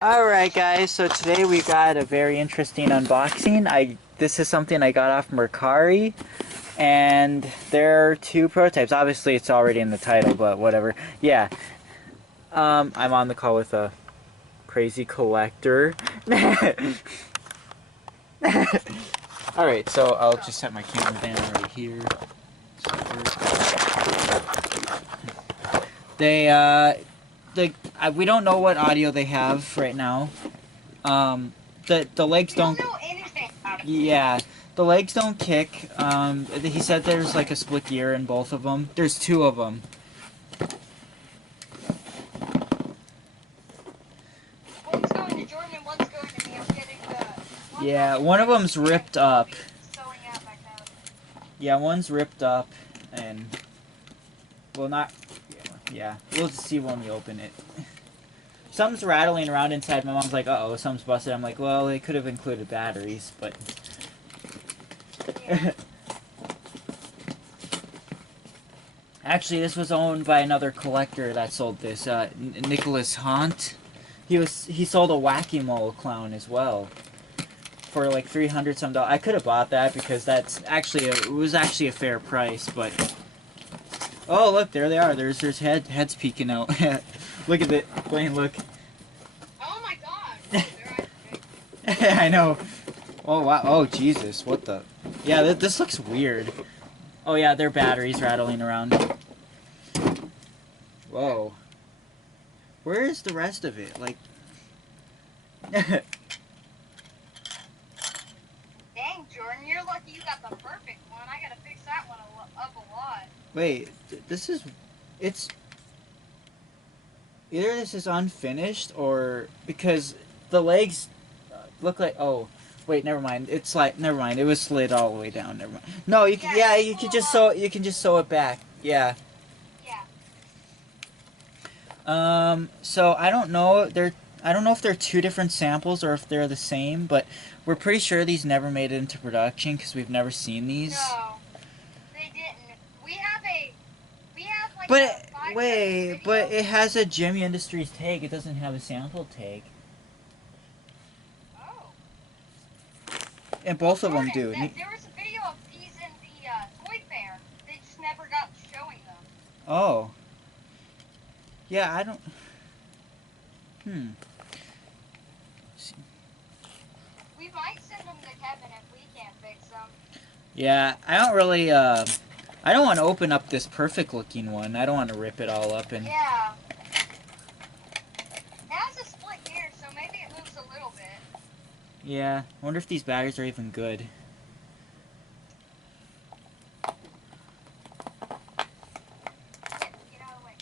Alright guys, so today we got a very interesting unboxing. This is something I got off Mercari, and there are two prototypes. Obviously it's already in the title, but whatever. Yeah. I'm on the call with a crazy collector. Alright, so I'll just set my camera down right here. So we don't know what audio they have right now. The legs don't. Know anything about it. Yeah, the legs don't kick. He said there's like a split gear in both of them. There's two of them. One's going to Jordan and one's going to me. I'm getting the. Yeah, one of them's ripped up. Sewing out back out. Yeah, one's ripped up, and well, not. Yeah, we'll just see when we open it. Something's rattling around inside. My mom's like, "Uh-oh, something's busted." I'm like, "Well, they could have included batteries, but." Yeah. Actually, this was owned by another collector that sold this. Nicholas Haunt. He sold a Whack-A-Mole clown as well for like $300 some. I could have bought that because it was actually a fair price, but. Oh, look, there they are. There's heads peeking out. Look at it, Blaine. Look. Oh my god. They're I know. Oh wow. Oh Jesus. What the? Yeah, this looks weird. Oh yeah, their batteries rattling around. Whoa. Where is the rest of it? Like. Dang, Jordan, you're lucky you got the perfect one. I gotta fix that one up a lot. Wait, it's either this is unfinished or because the legs look like, oh, wait, never mind. It's like, never mind. It was slid all the way down. Never mind. No, you can just sew it back. Yeah. Yeah. So I don't know. I don't know if they're two different samples or if they're the same, but we're pretty sure these never made it into production because we've never seen these. No, they didn't. We have like But a 5-second wait, but video. it has a Gemmy Industries tag. It doesn't have a sample tag, Oh. and both of them Jordan, do. there was a video of these in the toy fair. They just never got to showing them. Oh. Yeah, I don't. We might send them to Kevin if we can't fix them. Yeah, I don't really. I don't want to open up this perfect looking one. I don't want to rip it all up and. Yeah. It has a split gear, so maybe it moves a little bit. Yeah, I wonder if these batteries are even good. Get out of the way.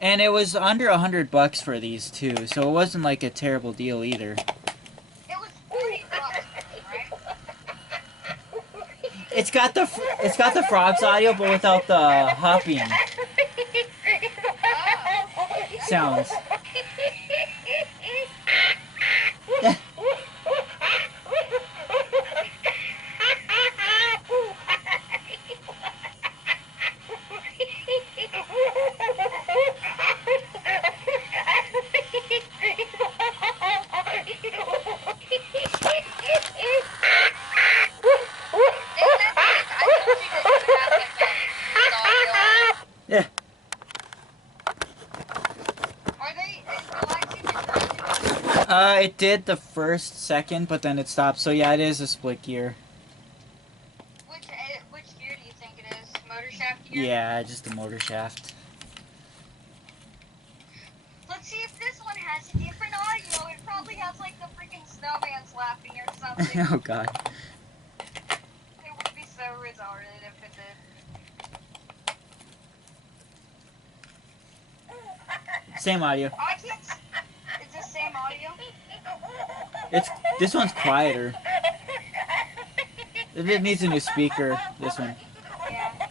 And it was under $100 for these too, so it wasn't like a terrible deal either. It was $40, right? It's got the frogs audio, but without the hopping sounds. Yeah. It did the first second, but then it stopped. So yeah, it is a split gear. Which gear do you think it is? Motor shaft gear? Yeah, just a motor shaft. Let's see if this one has a different audio. It probably has like the freaking snowman's laughing or something. Oh god. It would be so retarded if it did. Same audio. Oh, I can't. It's the same audio? This one's quieter. It needs a new speaker. This one. Yeah.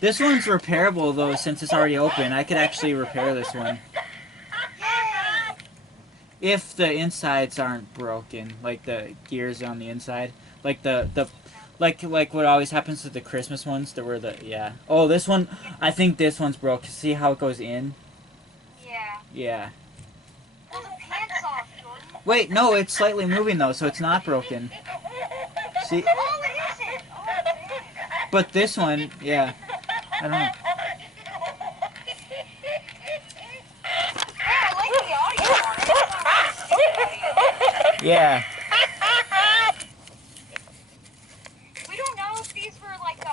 This one's repairable though, since it's already open. I could actually repair this one Yay! if the insides aren't broken, like the gears on the inside, like like what always happens with the Christmas ones. There were the yeah. Oh, this one. I think this one's broke. See how it goes in? Yeah. Yeah. Pull the pants off, Jordan. Wait, no, it's slightly moving though, so it's not broken. See? Oh, it isn't. Oh, dang. But this one, yeah. I don't know. Yeah, I like the audio on it. It's not really stimulating. Yeah. We don't know if these were like a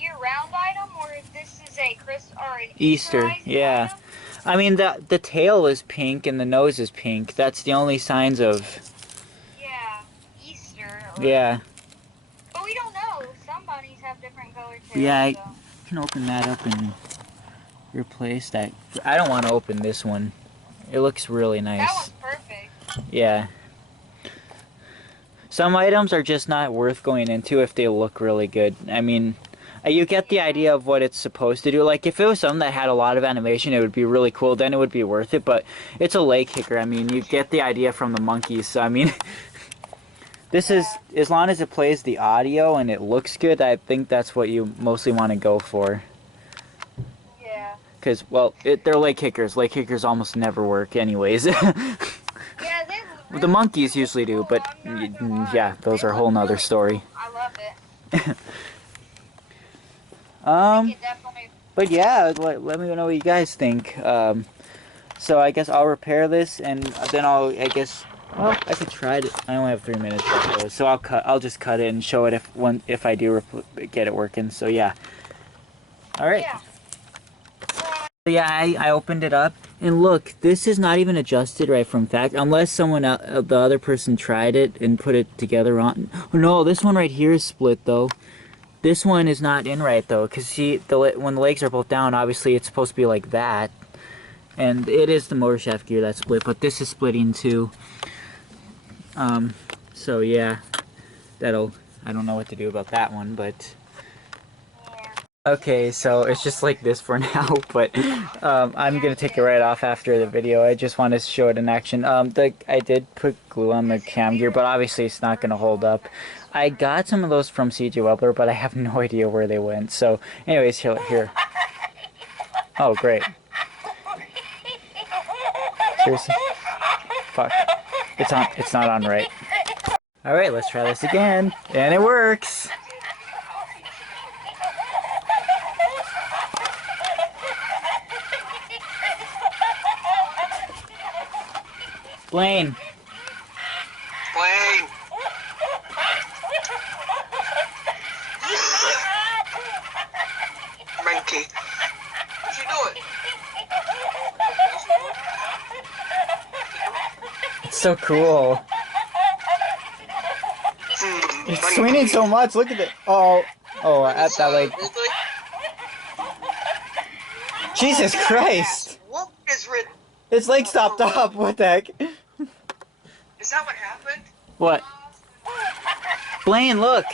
year-round item or if this is a or an Easter, Easterized yeah. item. I mean, the tail is pink and the nose is pink. That's the only signs of... Yeah, Easter. Yeah. But we don't know. Some bunnies have different colored tails. Yeah, I so. can open that up and replace that. I don't want to open this one. It looks really nice. That one's perfect. Yeah. Some items are just not worth going into if they look really good. I mean, you get the idea of what it's supposed to do. Like, if it was something that had a lot of animation, it would be really cool. Then it would be worth it. But it's a leg kicker. I mean, you get the idea from the monkeys. So, I mean, this is, as long as it plays the audio and it looks good, I think that's what you mostly want to go for. Yeah. Because, well, they're leg kickers. Leg kickers almost never work anyways. Yeah, they really The monkeys usually do, cool. but I'm not gonna lie. yeah, those They are a look whole nother really story. cool. I love it. I think it definitely. But yeah, let me know what you guys think. So I guess I'll repair this, and then well, I could try it. I only have 3 minutes left, so I'll just cut it and show it if I do get it working. So yeah. All right. Yeah. Yeah, I opened it up, and look, this is not even adjusted right from fact, unless someone the other person tried it and put it together on. Oh, no, this one right here is split though. This one is not in right though, because see, when the legs are both down, obviously it's supposed to be like that, and it is the motor shaft gear that's split, but this is splitting too. So yeah, I don't know what to do about that one, but. Okay, so it's just like this for now, but I'm gonna take it right off after the video. I just want to show it in action. I did put glue on the cam gear, but obviously it's not gonna hold up. I got some of those from CJ Weber, but I have no idea where they went. So, anyways, here. Oh, great. Seriously? Fuck. It's not on right. All right, let's try this again, and it works. Blaine. Monkey. What you doing? It's so cool. It's swinging so much. Look at it. Oh, at that leg. Jesus Christ. What is written? Its leg stopped up. What the heck? Is that what happened? What? Blaine, look.